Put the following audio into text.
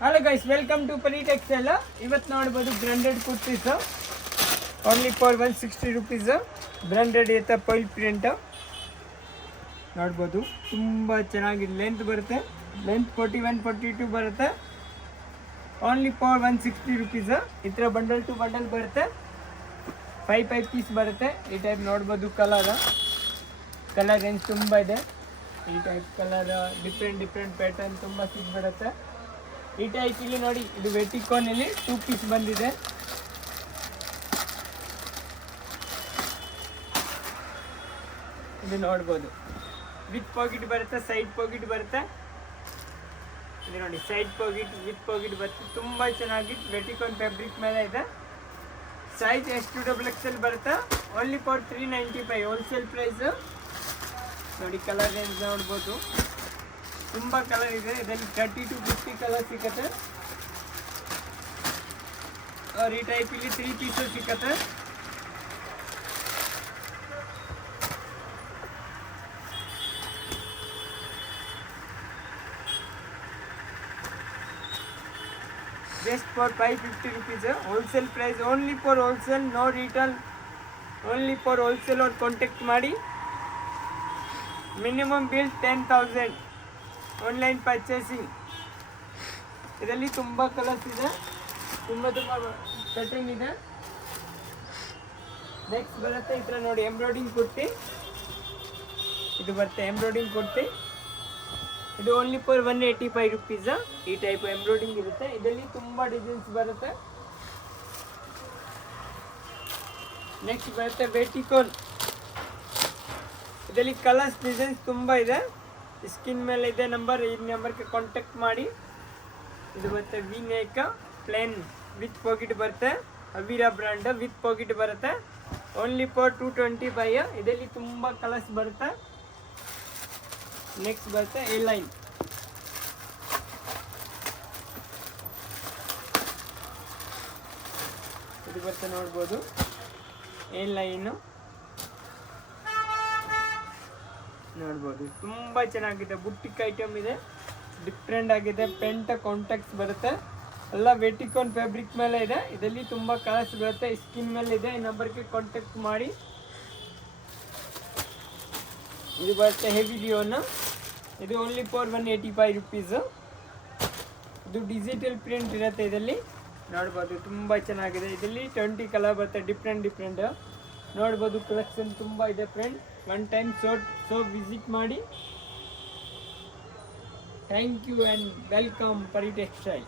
Hello guys, welcome to ಪರಿ textile. ಇವತ್ತು ನೋಡ್ಬೋದು branded kurtis only for 160 rupees. Branded ಇರುತ್ತೆ, ಪೈಲ್ ಪ್ರಿಂಟ್ ನೋಡ್ಬೋದು. ತುಂಬ ಚೆನ್ನಾಗಿ ಲೆಂತ್ ಬರುತ್ತೆ, ಲೆಂತ್ 41-42 ಬರುತ್ತೆ. Only for 160 rupees. ಈ ಥರ ಬಂಡಲ್ ಟು ಬಂಡಲ್ ಬರುತ್ತೆ, 5 ಪೀಸ್ ಬರುತ್ತೆ. ಈ ಟೈಪ್ ನೋಡ್ಬೋದು. ಕಲರ್ ರೇಂಜ್ ತುಂಬ ಇದೆ. ಈ ಟೈಪ್ ಕಲರ್ ಡಿಫ್ರೆಂಟ್ ಪ್ಯಾಟರ್ನ್ ತುಂಬ ಸಿಗ್ಬಿಡುತ್ತೆ. ಈ ಟೈಪ್ ಇಲ್ಲಿ ನೋಡಿ, ಇದು ವೆಟಿಕಾನ್ ಇಲ್ಲಿ 2 ಪೀಸ್ ಬಂದಿದೆ. ಇದು ನೋಡ್ಬೋದು, ವಿತ್ ಪಾಕೆಟ್ ಬರುತ್ತೆ, ಸೈಡ್ ಪಾಕೆಟ್ ಬರುತ್ತೆ. ಇದು ನೋಡಿ, ಸೈಡ್ ಪಾಕೆಟ್ ವಿತ್ ಪಾಕೆಟ್ ಬರುತ್ತೆ. ತುಂಬ ಚೆನ್ನಾಗಿ ವೆಟಿಕಾನ್ ಫ್ಯಾಬ್ರಿಕ್ ಮೇಲೆ ಇದೆ. ಸೈಜ್ S2XL ಬರುತ್ತೆ. Only for 395 wholesale price. ನೋಡಿ, ಕಲರ್ ರೇಂಜ್ ನೋಡ್ಬೋದು, ತುಂಬ ಕಲರ್ ಇದೆ. ಇದರಲ್ಲಿ 30 to 50 ಕಲರ್ ಸಿಗುತ್ತೆ. ಈ ಟೈಪ್ ಇಲ್ಲಿ 3 ಪೀಸಸ್ ಸಿಗುತ್ತೆ. Just for 550 rupees. Wholesale price, only for wholesale, no retail. Only for wholesale ಅವ್ರು ಕಾಂಟ್ಯಾಕ್ಟ್ ಮಾಡಿ. Minimum bill 10,000. Online purchasing. ಇದರಲ್ಲಿ ತುಂಬ ಕಲರ್ಸ್ ಇದೆ, ತುಂಬ ಪ್ಯಾಟರ್ನ್ ಇದೆ. ನೆಕ್ಸ್ಟ್ ಬರುತ್ತೆ ಈ ಥರ ನೋಡಿ, ಎಂಬ್ರಾಯ್ಡಿಂಗ್ ಕುರ್ತಿ. ಇದು ಬರುತ್ತೆ ಎಂಬ್ರಾಯ್ಡಿಂಗ್ ಕುರ್ತಿ. ಇದು ಓನ್ಲಿ ಫಾರ್ 185 rupees. ಈ ಟೈಪ್ ಎಂಬ್ರಾಯ್ಡಿಂಗ್ ಇರುತ್ತೆ. ಇದರಲ್ಲಿ ತುಂಬ ಡಿಸೈನ್ಸ್ ಬರುತ್ತೆ. ನೆಕ್ಸ್ಟ್ ಬರುತ್ತೆ ವೆಟಿಕಾನ್. ಇದರಲ್ಲಿ ಕಲರ್ಸ್ ಡಿಸೈನ್ಸ್ ತುಂಬ ಇದೆ. ಸ್ಕಿನ್ ಮೇಲೆ ಇದೆ ನಂಬರ್, ಈ ನಂಬರ್ಗೆ ಕಾಂಟ್ಯಾಕ್ಟ್ ಮಾಡಿ. ಇದು ಬರುತ್ತೆ V neck, plain with pocket ಬರುತ್ತೆ. ಅವೀರಾ ಬ್ರ್ಯಾಂಡ್ ವಿತ್ ಪಾಕೆಟ್ ಬರುತ್ತೆ. Only for 225. ಇದರಲ್ಲಿ ತುಂಬ ಕಲರ್ಸ್ ಬರುತ್ತೆ. ನೆಕ್ಸ್ಟ್ ಬರುತ್ತೆ ಎ ಲೈನ್. ಇದು ಬರುತ್ತೆ ನೋಡ್ಬೋದು, ಎ ಲೈನು ನೋಡ್ಬೋದು. ತುಂಬ ಚೆನ್ನಾಗಿದೆ, ಬುಟ್ಟಿಕ್ ಐಟಮ್ ಇದೆ, ಡಿಫ್ರೆಂಟ್ ಆಗಿದೆ. ಪೆಂಟ್ ಕಾಂಟ್ಯಾಕ್ಟ್ಸ್ ಬರುತ್ತೆ, ಎಲ್ಲ ವೆಟಿಕಾನ್ ಫ್ಯಾಬ್ರಿಕ್ ಮೇಲೆ ಇದೆ. ಇದರಲ್ಲಿ ತುಂಬ ಕಲರ್ಸ್ ಬರುತ್ತೆ. ಸ್ಕಿನ್ ಮೇಲೆ ಇದೆ, ಈ ನಂಬರ್ಗೆ ಕಾಂಟ್ಯಾಕ್ಟ್ ಮಾಡಿ. ಇದು ಬರುತ್ತೆ ಹೆವಿ ಡಿಯೋನ್. ಇದು ಓನ್ಲಿ ಫಾರ್ 185 rupees. ಇದು ಡಿಜಿಟಲ್ ಪ್ರಿಂಟ್ ಇರುತ್ತೆ. ಇದರಲ್ಲಿ ನೋಡ್ಬೋದು, ತುಂಬ ಚೆನ್ನಾಗಿದೆ. ಇದರಲ್ಲಿ 20 ಕಲರ್ ಬರುತ್ತೆ, ಡಿಫ್ರೆಂಟ್ ನೋಡ್ಬೋದು. ಕಲೆಕ್ಷನ್ ತುಂಬ ಇದೆ friend. One time so visit ಮಾಡಿ. ಥ್ಯಾಂಕ್ ಯು ಆ್ಯಂಡ್ ವೆಲ್ಕಮ್ ಪರಿ ಟೆಕ್ಸ್ಟೈಲ್.